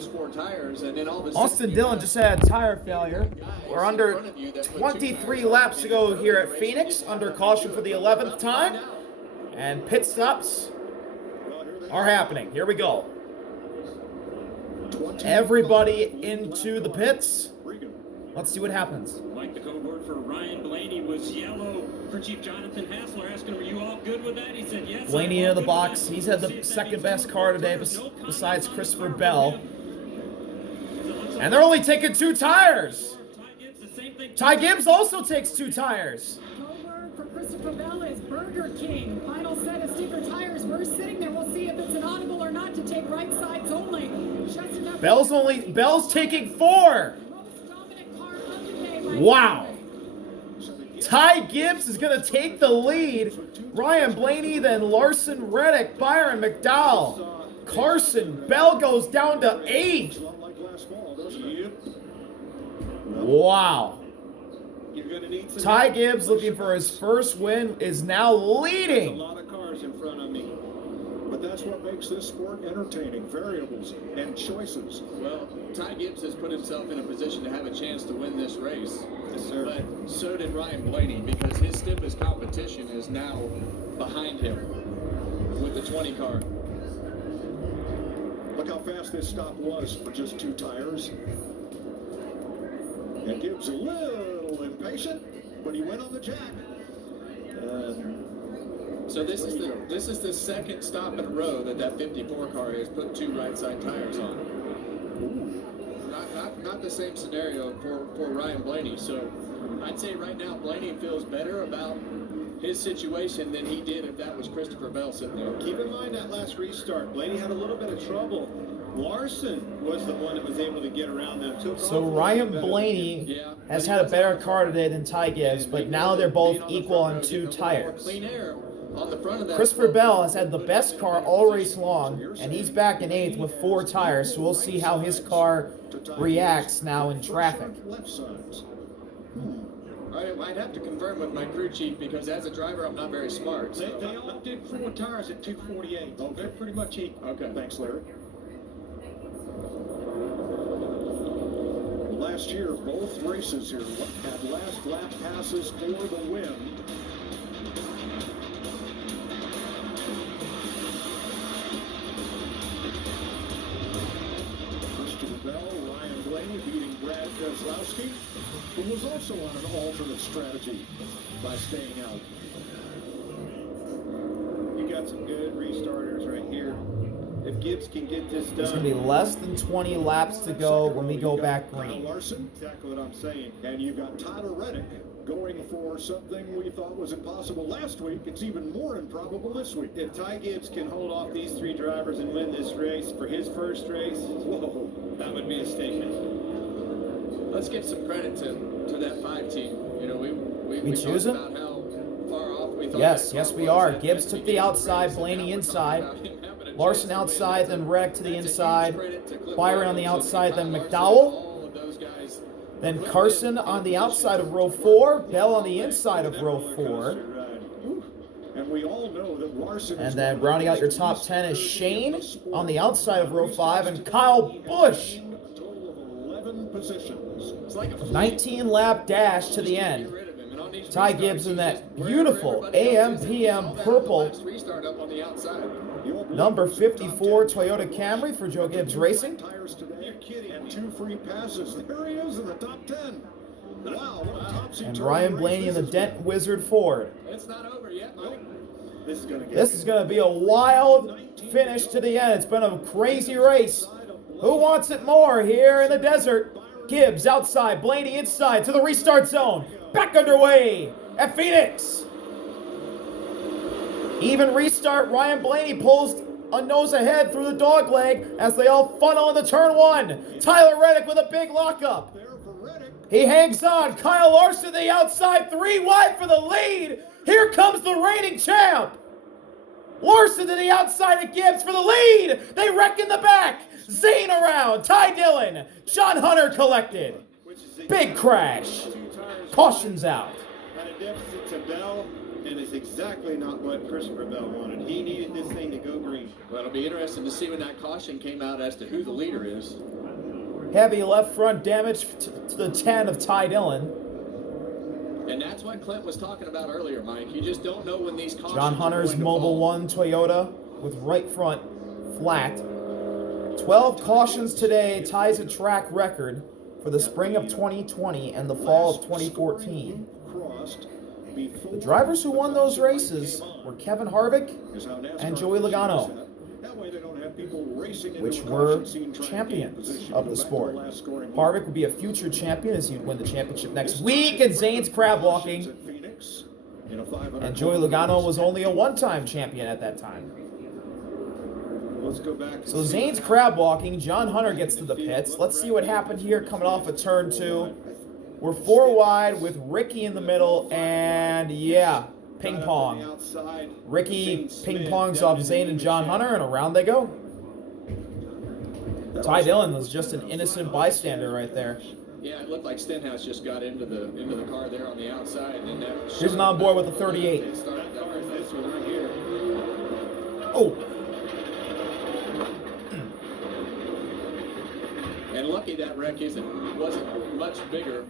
those 4 tires, and then all of a sudden Austin Dillon just had a tire failure. We're under 23 laps to go here at Phoenix, under caution for the 11th time. And pit stops are happening. Here we go. Everybody into the pits. Let's see what happens. Like the code word for Ryan Blaney was yellow. Crew Chief Jonathan Hassler asking, were you all good with that? He said yes. Blaney into the box. He's had the second best car today besides Christopher Bell. And they're only taking 2 tires. Ty Gibbs also takes 2 tires. Code word for Christopher Bell is Burger King. Final set of sticker tires. We're sitting there. We'll see if it's an audible or not to take right sides only. Bell's taking 4. Wow. Ty Gibbs is going to take the lead. Ryan Blaney, then Larson Reddick, Byron McDowell. Carson Bell goes down to 8th. Wow. Ty Gibbs, looking for his first win, is now leading. A lot of cars in front of me. But that's what makes this sport entertaining. Variables and choices. Well, Ty Gibbs has put himself in a position to have a chance to win this race. Yes, sir. But so did Ryan Blaney, because his stiffest competition is now behind him with the 20 car. Look how fast this stop was for just 2 tires. And Gibbs a little impatient, but he went on the jack. So this is the second stop in a row that 54 car has put 2 right side tires on. Not the same scenario for Ryan Blaney. So I'd say right now Blaney feels better about his situation than he did if that was Christopher Bell sitting there. Keep in mind that last restart, Blaney had a little bit of trouble. Larson was the one that was able to get around them. So Ryan Blaney has had a better car today than Ty Gibbs, but now they're both equal on 2 tires. Clean air on the front of that. Christopher Bell has had the best car all race long, and he's back in 8th with 4 tires, so we'll see how his car reacts now in traffic. I'd have to confirm with my crew chief, because as a driver I'm not very smart. So. They all did 4 tires at 248. Oh, they're pretty much equal. Okay. Thanks, Larry. Last year, both races here had last lap passes for the win. Christopher Bell, Ryan Blaney beating Brad Keselowski, who was also on an alternate strategy by staying out. You got some good restarters right here. If Gibbs can get this done. There's going to be less than 20 laps to go when we go back green. Larson, exactly what I'm saying. And you've got Tyler Reddick going for something we thought was impossible last week. It's even more improbable this week. If Ty Gibbs can hold off these 3 drivers and win this race for his first race, whoa, that would be a statement. Let's give some credit to that 5 team. You know, we choose talked them? about how far off we thought. Yes, we are. Gibbs took the outside, Blaney inside. Larson outside, then Reddick to the inside. Byron on the outside, then McDowell. Then Carson on the outside of row 4. Bell on the inside of row 4. And we all know that Larson. And then rounding out your top 10 is Shane on the outside of row 5. And Kyle Busch. A total of 11 positions. 19-lap dash to the end. Ty Gibbs in that beautiful AM/PM purple number 54 Toyota Camry for Joe Gibbs Racing. Tires today, and 2 free passes. There he is in the top 10. Wow, what a topsy-turvy And Ryan Blaney in the Dent Wizard Ford. It's not over yet, Mike. This is going to be a wild finish to the end. It's been a crazy race. Who wants it more here in the desert? Gibbs outside, Blaney inside to the restart zone. Back underway at Phoenix. Even restart, Ryan Blaney pulls a nose ahead through the dog leg as they all funnel into turn 1. Tyler Reddick with a big lockup. He hangs on. Kyle Larson the outside, 3 wide for the lead. Here comes the reigning champ. Larson to the outside of Gibbs for the lead. They wreck in the back. Zane around. Ty Dillon. John Hunter collected. Big crash. Cautions out. At a deficit to Bell, and it's exactly not what Christopher Bell wanted. He needed this thing to go green. Well, it'll be interesting to see when that caution came out as to who the leader is. Heavy left front damage to the 10 of Ty Dillon. And that's what Clint was talking about earlier, Mike. You just don't know when these cautions John Hunter's are going to Mobile fall. 1 Toyota with right front flat. 12 cautions today ties a track record for the spring of 2020 and the fall of 2014. The drivers who won those races were Kevin Harvick and Joey Logano, which were champions of the sport. Harvick would be a future champion as he'd win the championship next week, and Zane's crab walking. And Joey Logano was only a one-time champion at that time. Let's go back. So Zane's crab walking. John Hunter gets to the pits. Let's see what happened here coming off of turn 2. We're 4 wide with Ricky in the middle, and yeah, ping pong. Ricky ping pongs off Zane and John Hunter, and around they go. Ty Dillon was just an innocent bystander right there. Yeah, it looked like Stenhouse just got into the car there on the outside. And Here's an onboard with a 38. This one right here. Oh. And lucky that wreck wasn't much bigger.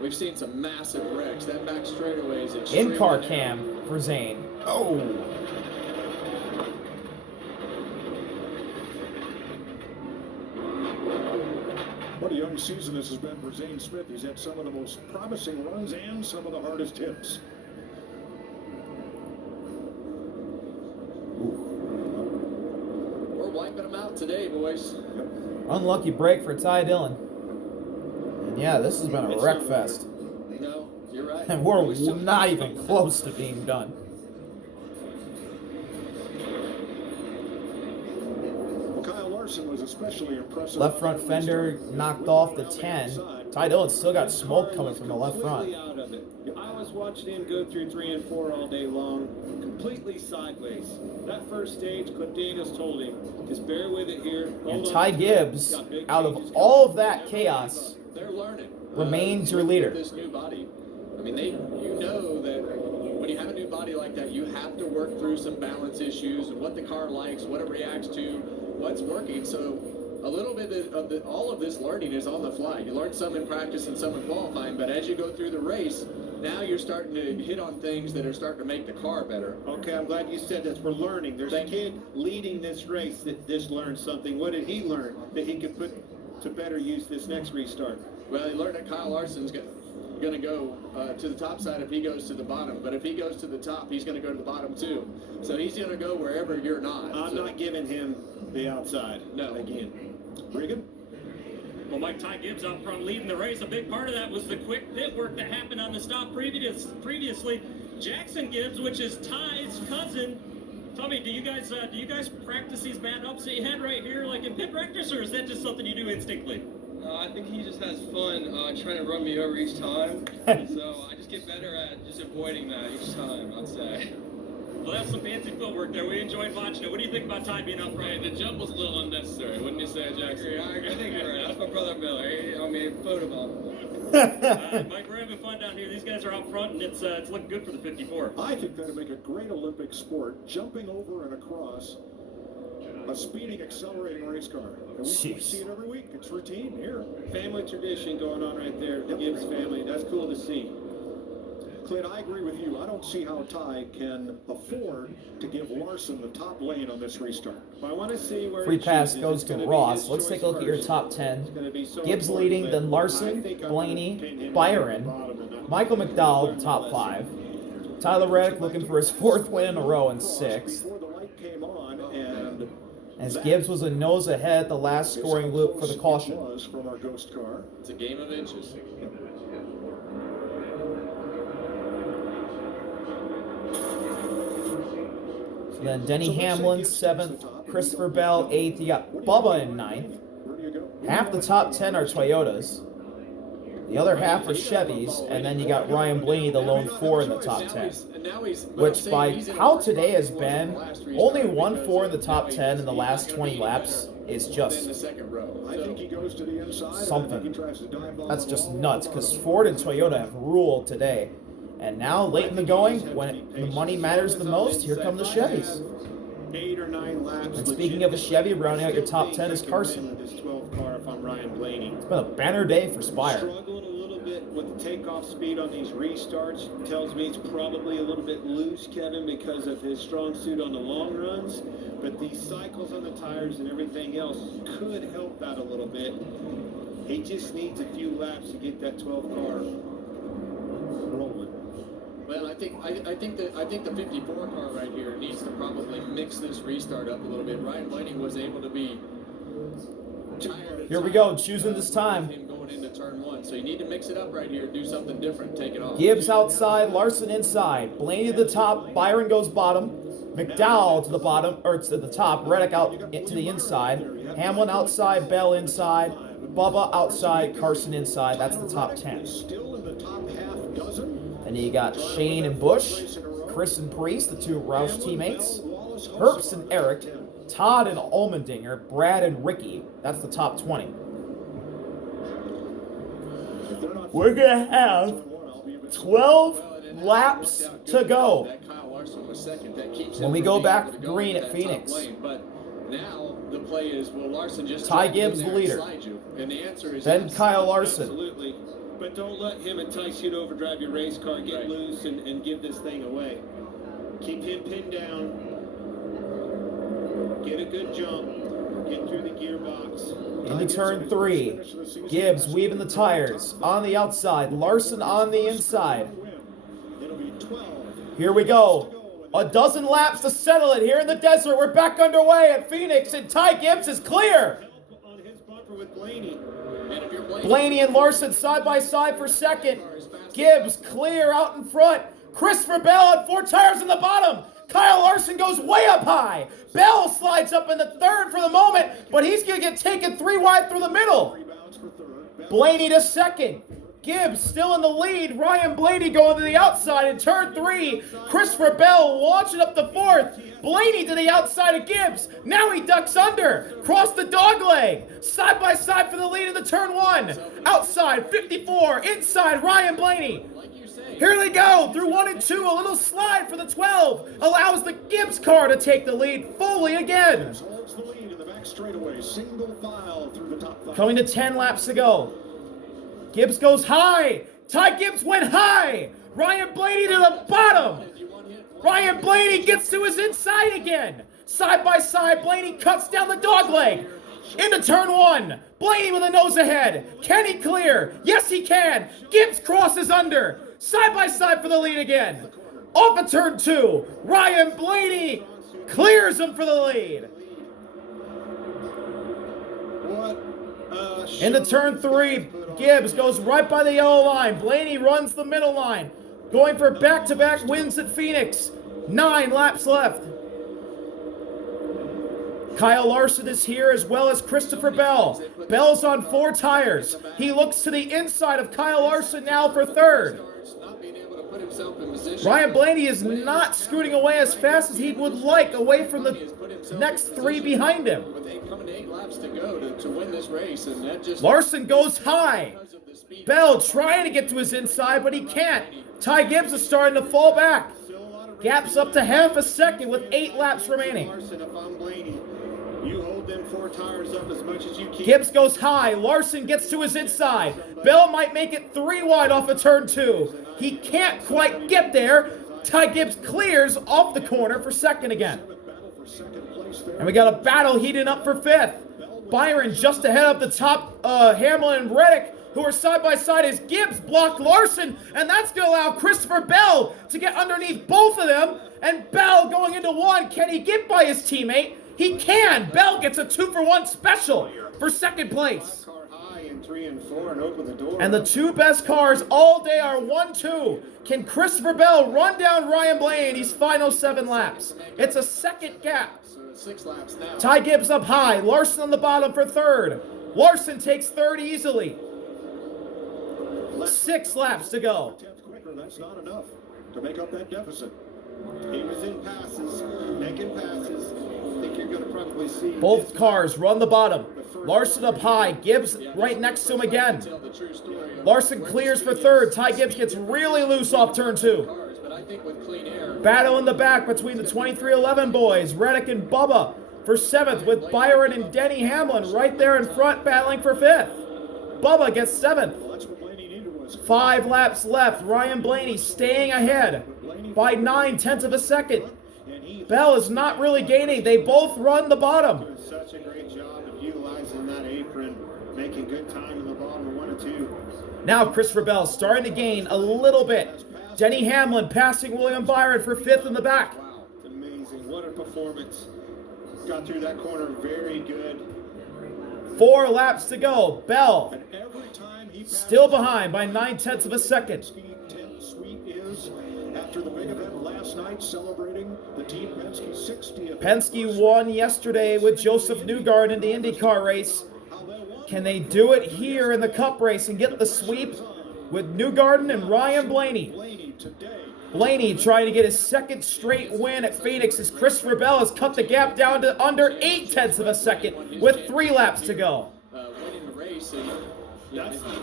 We've seen some massive wrecks. That back straightaway is extremely In-car narrow. cam for Zane. Oh. What a young season this has been for Zane Smith. He's had some of the most promising runs and some of the hardest hits. We're wiping them out today, boys. Unlucky break for Ty Dillon. And yeah, this has been a wreck fest. No, you're right. And we're not even close to being done. Kyle Larson was especially impressive. Left front fender knocked off the 10. Ty Dillon still got smoke coming from the left front. Completely out of it. I was watching him go through 3 and 4 all day long, completely sideways. That first stage, Cliff Daniels told him, just bear with it here. And Ty Gibbs, out of all of that chaos, They're learning. remains your leader. This new body. I mean, you know that when you have a new body like that, you have to work through some balance issues and what the car likes, what it reacts to, what's working. So a little bit of all of this learning is on the fly. You learn some in practice and some in qualifying, but as you go through the race, now you're starting to hit on things that are starting to make the car better. Okay, I'm glad you said this. We're learning. There's a kid leading this race that just learned something. What did he learn that he could put to better use this next restart? Well, he learned that Kyle Larson's going to go to the top side if he goes to the bottom. But if he goes to the top, he's going to go to the bottom too. So he's going to go wherever you're not. I'm not giving him the outside. No. Again. Regan? Well, Mike, Ty Gibbs out front leading the race. A big part of that was the quick pit work that happened on the stop previously. Jackson Gibbs, which is Ty's cousin. Tell me, do you guys practice these bad ups that you had right here, like in pit practice, or is that just something you do instinctively? I think he just has fun trying to run me over each time. So I just get better at just avoiding that each time, I'd say. Well, that's some fancy footwork there. We enjoyed watching it. What do you think about Ty being up front? Hey, the jump was a little unnecessary, wouldn't you say, Jackson? I think you're right. That's my brother Miller. Photobomb. Mike, we're having fun down here. These guys are out front, and it's looking good for the 54. I think that'd make a great Olympic sport, jumping over and across a speeding, accelerating race car. And we see it every week. It's routine here. Family tradition going on right there. The Gibbs family. That's cool to see. Clint, I agree with you. I don't see how Ty can afford to give Larson the top lane on this restart. I want to see where Free he pass chooses. goes It's to gonna be Ross. his Let's choice take a look at your first. top It's 10. gonna be so Gibbs important, leading, but then I Larson, think I'm Blaney, gonna pin him Byron, at the bottom and not- Michael McDowell, top 5. Tyler Reddick looking for his 4th win in a row and 6th. Before the light came on, and As Gibbs was a nose ahead at the last scoring loop for the caution. was from our ghost car. It's a game of inches. So then Denny Hamlin, 7th. Christopher Bell, 8th. You got Bubba in 9th. Where do you go? Half the top 10 are Toyotas. The other half are Chevys, and then you got Ryan Blaney, the lone 4 in the top 10. Which by how today has been, only 1 4 in the top 10 in the last 20 laps is In the just second row. I think he goes to the inside. Something. I think he tries to dive bomb that's the just ball. nuts, because Ford and Toyota have ruled today. And now, late in the going, when the money matters the most, here come the Chevys. 8 or 9 laps. And speaking of a Chevy, rounding out your top 10 is Carson. This 12 car if I'm Ryan Blaney. It's been a banner day for Spire. Struggling a little bit with the takeoff speed on these restarts. Tells me it's probably a little bit loose, Kevin, because of his strong suit on the long runs. But these cycles on the tires and everything else could help that a little bit. He just needs a few laps to get that 12 car rolling. Well, I think the 54 car right here needs to probably mix this restart up a little bit. Ryan Blaney was able to be tired. Here we go, choosing this time. Him going into turn 1, so you need to mix it up right here. Do something different. Take it off. Gibbs outside, Larson inside. Blaney to the top, Byron goes bottom. McDowell to the bottom, or to the top. Reddick out to the inside. Hamlin outside, Bell inside. Bubba outside, Carson inside. That's the top 10. Still in the top half dozen. Then you got Shane and Bush, Chris and Priest, the two Roush teammates, Herbst and Eric, Todd and Allmendinger, Brad and Ricky. That's the top 20. We're going to have 12 laps to go when we go back green at Phoenix. But now the play is, will Larson just Ty Gibbs the leader. And the answer is Then Kyle Larson. Absolutely. But don't let him entice you to overdrive your race car, get loose, and give this thing away. Keep him pinned down. Get a good jump. Get through the gearbox. Into turn 3. Gibbs weaving the tires. On the outside. Larson on the inside. It'll be 12. Here we go. A dozen laps to settle it here in the desert. We're back underway at Phoenix, and Ty Gibbs is clear. On his bumper with Blaney. Blaney and Larson side by side for second. Gibbs clear out in front. Christopher Bell on 4 tires in the bottom. Kyle Larson goes way up high. Bell slides up in the third for the moment, but he's going to get taken 3 wide through the middle. Blaney to second. Gibbs still in the lead. Ryan Blaney going to the outside in turn 3. Christopher Bell launching up the 4th. Blaney to the outside of Gibbs. Now he ducks under. Cross the dog leg. Side by side for the lead in the turn 1. Outside 54. Inside Ryan Blaney. Here they go through 1 and 2. A little slide for the 12. Allows the Gibbs car to take the lead fully again. Holds the lead in the back straightaway. Single file through the top 5. Coming to 10 laps to go. Gibbs goes high. Ty Gibbs went high. Ryan Blaney to the bottom. Ryan Blaney gets to his inside again. Side by side, Blaney cuts down the dog leg. Into turn 1. Blaney with a nose ahead. Can he clear? Yes, he can. Gibbs crosses under. Side by side for the lead again. Off of turn 2. Ryan Blaney clears him for the lead. Into turn 3. Gibbs goes right by the yellow line. Blaney runs the middle line. Going for back-to-back wins at Phoenix. 9 laps left. Kyle Larson is here as well as Christopher Bell. Bell's on 4 tires. He looks to the inside of Kyle Larson now for 3rd. Ryan Blaney is not scooting away as fast as he would like away from the next 3 behind him. Larson goes high. Bell trying to get to his inside, but he can't. Ty Gibbs is starting to fall back. Gaps up to half a second with 8 laps remaining. You hold them 4 tires up as much as you can. Gibbs goes high. Larson gets to his inside. Bell might make it 3 wide off of turn 2. He can't quite get there. Ty Gibbs clears off the corner for 2nd again. And we got a battle heating up for 5th. Byron just ahead up the top. Hamlin and Reddick, who are side by side as Gibbs blocked Larson, and that's going to allow Christopher Bell to get underneath both of them. And Bell going into 1. Can he get by his teammate? He can. Bell gets a 2-for-1 special for 2nd place. And the 2 best cars all day are 1-2. Can Christopher Bell run down Ryan Blaney in these final 7 laps? It's a 2nd gap. 6 laps now. Ty Gibbs up high. Larson on the bottom for 3rd. Larson takes 3rd easily. 6 laps to go. That's not enough to make up that deficit. He was in passes, making passes. I think you're going to probably see Both cars run the bottom. Larson up high. Gibbs right next to him again. Larson clears for third. Ty Gibbs gets really loose off turn 2. Battle in the back between the 2311 boys, Reddick and Bubba for 7th, with Byron and Denny Hamlin right there in front battling for 5th. Bubba gets 7th. 5 laps left. Ryan Blaney staying ahead by 9/10 of a second. Bell is not really gaining. They both run the bottom. such a great job of utilizing that apron, making good time in the bottom of 1 and 2. Now Christopher Bell starting to gain a little bit. Denny Hamlin passing William Byron for 5th in the back. Wow, it's amazing. What a performance. Got through that corner very good. 4 laps to go. Bell still behind by 9/10 of a second. Sweet is after the big event last night celebrating the Team Penske 60th. Penske won yesterday with Joseph Newgarden in the IndyCar race. Can they do it here in the Cup race and get the sweep with Newgarden and Ryan Blaney? Blaney trying to get his 2nd straight win at Phoenix as Christopher Bell has cut the gap down to under 8/10 of a second with 3 laps to go.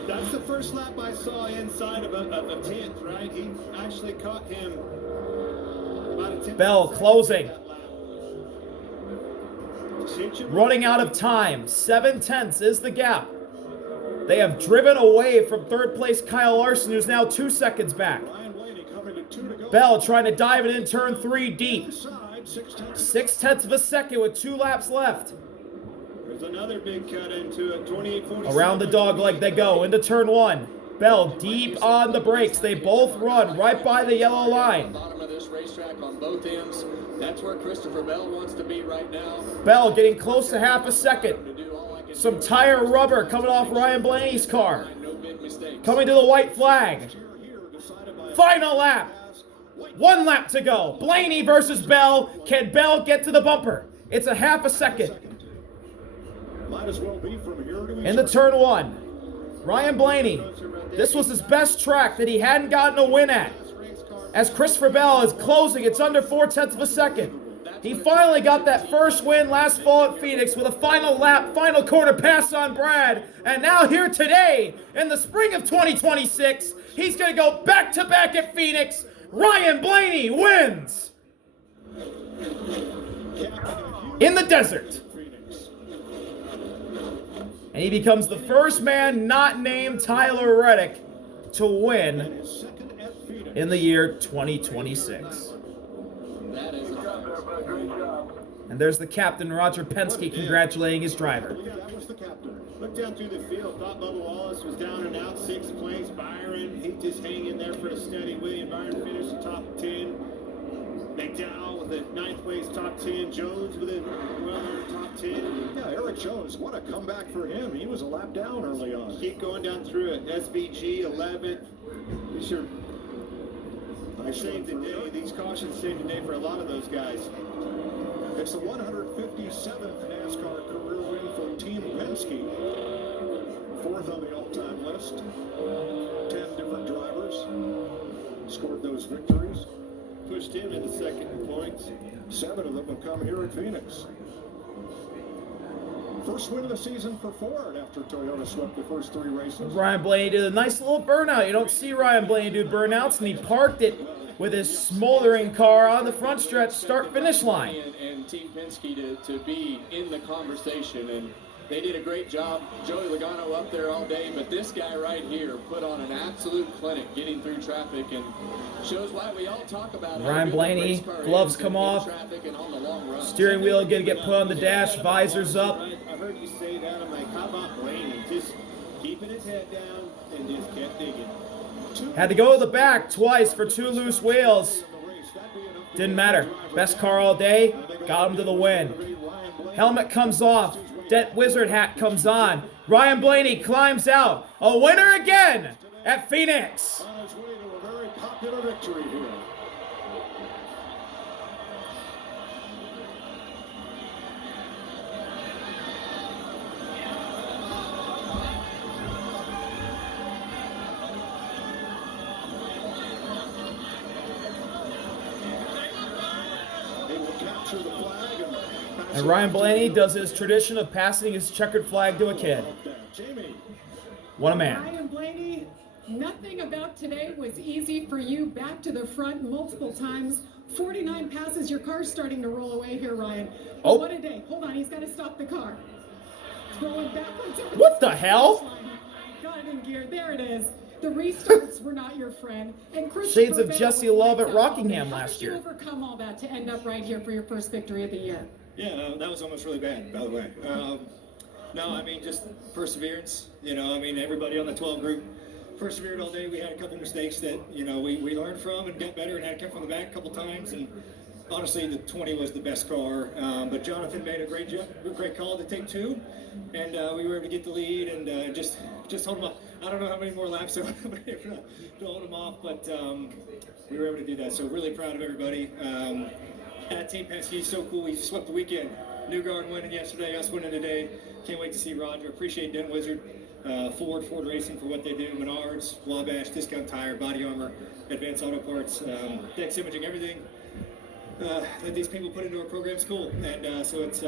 That's the first lap I saw inside of a 10th, right? He actually caught him about a 10th. Bell closing. Running out of time. 7/10 is the gap. They have driven away from 3rd place Kyle Larson, who's now 2 seconds back. Bell trying to dive it in turn 3 deep. 6/10 of a second with 2 laps left. There's another big cut into it. 28.47. Around the dogleg they go into turn 1. Bell deep on the brakes. They both run right by the yellow line. Bottom of this racetrack on both ends. That's where Christopher Bell wants to be right now. Bell getting close to half a second. Some tire rubber coming off Ryan Blaney's car. Coming to the white flag. Final lap. 1 lap to go. Blaney versus Bell. Can Bell get to the bumper? It's a half a second. Might as well be from here to In the turn 1. Ryan Blaney. This was his best track that he hadn't gotten a win at. As Christopher Bell is closing, it's under 4/10 of a second. He finally got that first win last fall at Phoenix with a final lap, final corner pass on Brad. And now here today, in the spring of 2026, he's going to go back-to-back at Phoenix. Ryan Blaney wins in the desert. And he becomes the first man not named Tyler Reddick to win in the year 2026. And there's the captain, Roger Penske, congratulating his driver. Yeah, that was the captain. Looked down through the field, thought Bubba Wallace was down and out, 6th place. Byron, he just hanging there for a steady William Byron finished the top 10. McDowell with a 9th place top 10. Jones with a well-earned top 10. Yeah, Eric Jones, what a comeback for him. He was a lap down early on. Keep going down through it. SVG 11th. These are saved the day. These cautions saved the day for a lot of those guys. It's the 157th NASCAR career win for Team Penske. 4th on the all-time list. 10 different drivers scored those victories. Pushed him into 2nd in points. 7 of them have come here at Phoenix. First win of the season for Ford after Toyota swept the first 3 races. Ryan Blaney did a nice little burnout. You don't see Ryan Blaney do burnouts, and he parked it with his smoldering car on the front stretch start-finish line. And Team Penske to be in the conversation, and they did a great job. Joey Logano up there all day, but this guy right here put on an absolute clinic getting through traffic and shows why we all talk about Ryan Blaney, gloves come off, steering wheel gonna get put on the dash, visors up. I heard you say that. I'm like, how about Blaney? Just keeping his head down and just kept digging. Had to go to the back twice for 2 loose wheels. Didn't matter. Best car all day, got him to the win. Helmet comes off. Dent Wizard hat comes on. Ryan Blaney climbs out. A winner again at Phoenix. On his way to a very popular victory here. And Ryan Blaney does his tradition of passing his checkered flag to a kid. Jamie. What a man. Ryan Blaney, nothing about today was easy for you. Back to the front multiple times. 49 passes. Your car's starting to roll away here, Ryan. Oh. What a day. Hold on, he's got to stop the car. It's rolling backwards. What the hell? Got it in gear. There it is. The restarts were not your friend. And Shades of Bell Jesse was Love at lights out. Rockingham How last did you year. overcome all that to end up right here for your first victory of the year? Yeah, that was almost really bad, by the way. No, I mean, just perseverance. You know, I mean, everybody on the 12 group persevered all day. We had a couple mistakes that, you know, we learned from and got better and had to come from the back a couple times. And honestly, the 20 was the best car. But Jonathan made a great call to take 2. And we were able to get the lead and just hold them off. I don't know how many more laps there were to hold them off, but we were able to do that. So really proud of everybody. That Team Penske is so cool. We swept the weekend. Newgarden winning yesterday, us winning today. Can't wait to see Roger. Appreciate Dent Wizard, Ford Racing for what they do. Menards, Wabash, Discount Tire, Body Armor, Advanced Auto Parts, Dex Imaging, everything that these people put into our program is cool. And so it's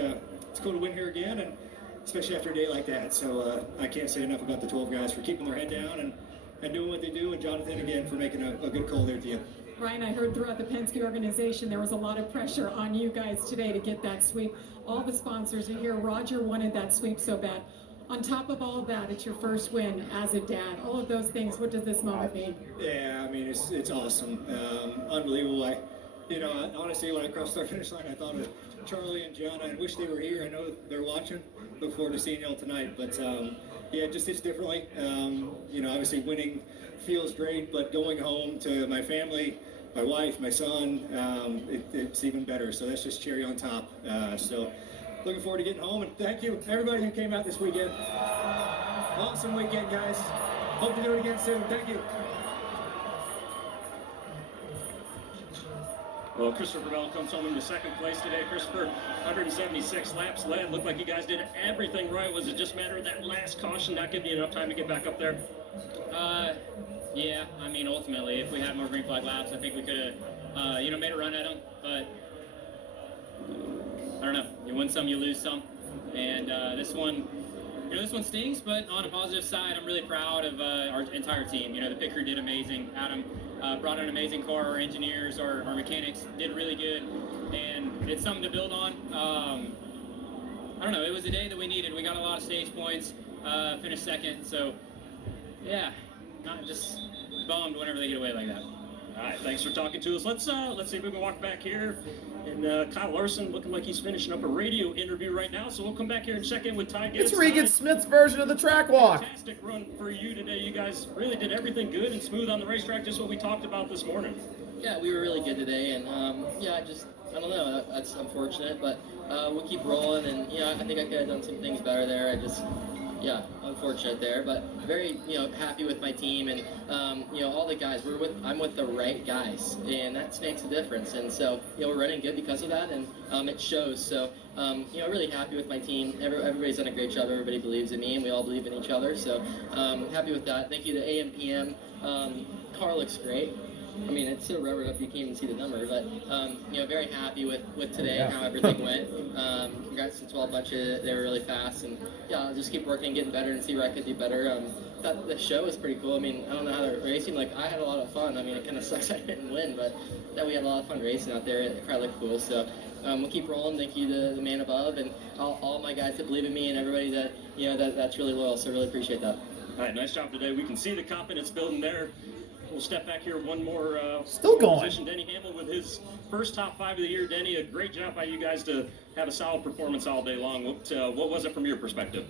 cool to win here again, and especially after a day like that. So I can't say enough about the 12 guys for keeping their head down and doing what they do, and Jonathan again for making a good call there at the end. Ryan, I heard throughout the Penske organization there was a lot of pressure on you guys today to get that sweep. All the sponsors are here. Roger wanted that sweep so bad. On top of all of that, it's your first win as a dad. All of those things, what does this moment mean? Yeah, I mean, it's awesome. Unbelievable. Honestly, when I crossed our finish line, I thought of Charlie and John. I wish they were here. I know they're watching. Look forward to seeing y'all tonight. But yeah, it just hits differently. Obviously winning feels great, but going home to my family, my wife, my son, it's even better. So that's just cherry on top. So looking forward to getting home, and thank you everybody who came out this weekend. Awesome weekend, guys. Hope to do it again soon. Thank you. Well, Christopher Bell comes home in the second place today. Christopher, 176 laps led. Looked like you guys did everything right. Was it just a matter of that last caution not giving you enough time to get back up there? Yeah, I mean, ultimately, if we had more green flag laps, I think we could have, made a run at them. But I don't know. You win some, you lose some. And this one stings. But on a positive side, I'm really proud of our entire team. The pit crew did amazing. Adam brought an amazing car. Our engineers, our mechanics did really good, and it's something to build on. I don't know. It was a day that we needed. We got a lot of stage points. Finished second. So yeah. Not just bummed whenever they get away like that. All right, thanks for talking to us. Let's see if we can walk back here. And Kyle Larson looking like he's finishing up a radio interview right now. So we'll come back here and check in with Ty Gibbs. It's Regan Smith's version of the track walk. Fantastic run for you today. You guys really did everything good and smooth on the racetrack, just what we talked about this morning. Yeah, we were really good today, and I don't know, that's unfortunate, but we'll keep rolling, and I think I could have done some things better there. Unfortunate there, but very, happy with my team and, all the guys. I'm with the right guys, and that makes a difference. And so, we're running good because of that, and it shows. So, really happy with my team. Everybody's done a great job. Everybody believes in me, and we all believe in each other. So, happy with that. Thank you to AMPM. Car looks great. I mean, it's so rubbered up you can't even see the number, but, very happy with today and how everything went. Congrats to 12 bunches. They were really fast, and I'll just keep working and getting better and see where I could do better. Thought the show was pretty cool. I mean, I don't know how they're racing. Like, I had a lot of fun. I mean, it kind of sucks I didn't win, but we had a lot of fun racing out there. It probably looked cool. So we'll keep rolling. Thank you to the man above and all my guys that believe in me and everybody that, that's really loyal. So really appreciate that. All right, nice job today. We can see the confidence building there. We'll step back here one more. Still going. Position. Denny Hamel with his first top 5 of the year. Denny, a great job by you guys to have a solid performance all day long. What was it from your perspective?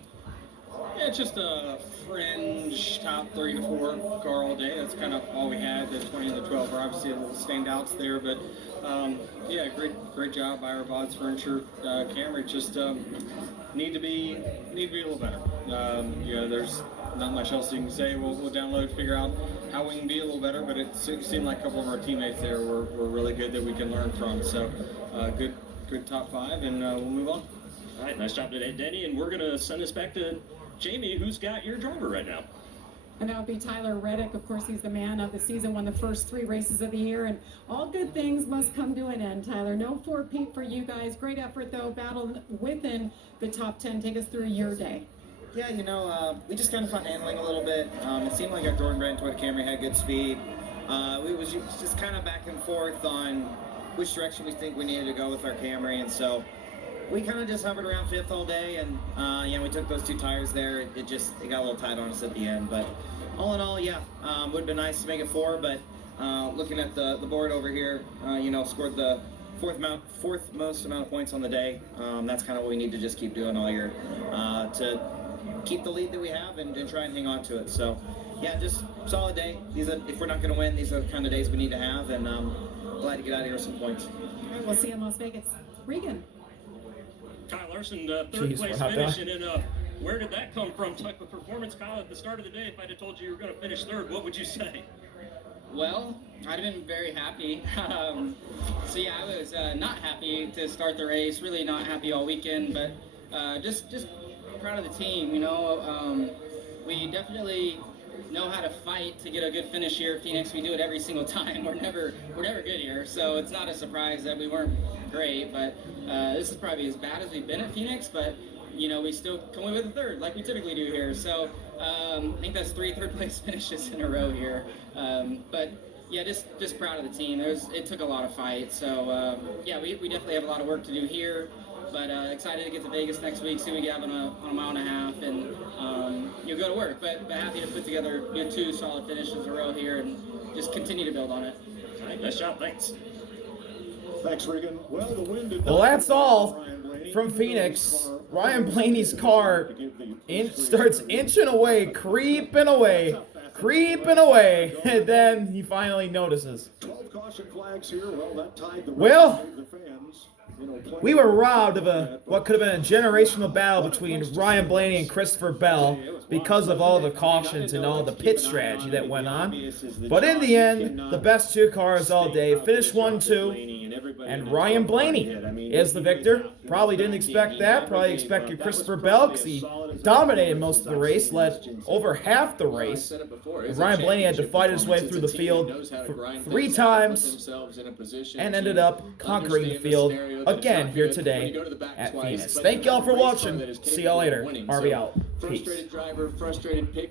Yeah, it's just a fringe top 3 to 4 car all day. That's kind of all we had. The 20 and the 12 were obviously a little standouts there, but great job by our VOD's Furniture Camry. Just need to be a little better. There's not much else you can say. We'll download, figure out how we can be a little better, but it seemed like a couple of our teammates there were really good that we can learn from. So good top 5, and we'll move on. All right, nice job today, Denny, and we're going to send this back to Jamie, who's got your driver right now. And that would be Tyler Reddick. Of course, he's the man of the season, won the first 3 races of the year, and all good things must come to an end, Tyler. No 4-peat for you guys. Great effort, though, battled within the top 10. Take us through your day. Yeah, we just kind of fun handling a little bit. It seemed like our Jordan Brand Toyota Camry had good speed. We was just kind of back and forth on which direction we think we needed to go with our Camry, and so we kind of just hovered around 5th all day, and we took those 2 tires there. It got a little tight on us at the end, but all in all, yeah, would have been nice to make it 4, but looking at the board over here, scored the fourth most amount of points on the day. That's kind of what we need to just keep doing all year to keep the lead that we have and try and hang on to it. So, yeah, just solid day. If we're not going to win, these are the kind of days we need to have, and glad to get out of here with some points. All right, we'll see you in Las Vegas. Regan. Kyle Larson, third place finish, and then where did that come from? Type of performance, Kyle, at the start of the day. If I'd have told you were going to finish third, what would you say? Well, I'd have been very happy. So yeah, I was not happy to start the race. Really not happy all weekend, but just proud of the team. We definitely know how to fight to get a good finish here at Phoenix. We do it every single time. We're never good here, so it's not a surprise that we weren't great. But this is probably as bad as we've been at Phoenix. But we still come away with a third, like we typically do here. So I think that's 3 third-place finishes in a row here. But yeah, just proud of the team. It took a lot of fight. So yeah, we definitely have a lot of work to do here. But excited to get to Vegas next week, see what we have on a mile and a half, and go to work. But happy to put together 2 solid finishes in a row here and just continue to build on it. All right, nice job. Thanks. Thanks, Regan. Well, the win did Well, not that's come all from Ryan Blaney. from Phoenix. Ryan Blaney's car starts inching away, creeping away, and then he finally notices. 12 caution flags here. Well, that tied the Well, the fans. we were robbed of what could have been a generational battle between Ryan Blaney and Christopher Bell because of all the cautions and all the pit strategy that went on. But in the end, the best 2 cars all day finished 1-2. And Ryan Blaney is the victor. Probably didn't expect that. Probably expected Christopher Bell because he dominated most of the race, led over half the race. And Ryan Blaney had to fight his way through the field 3 times and ended up conquering the field again here today at Phoenix. Thank y'all for watching. See y'all later. RB out. Peace.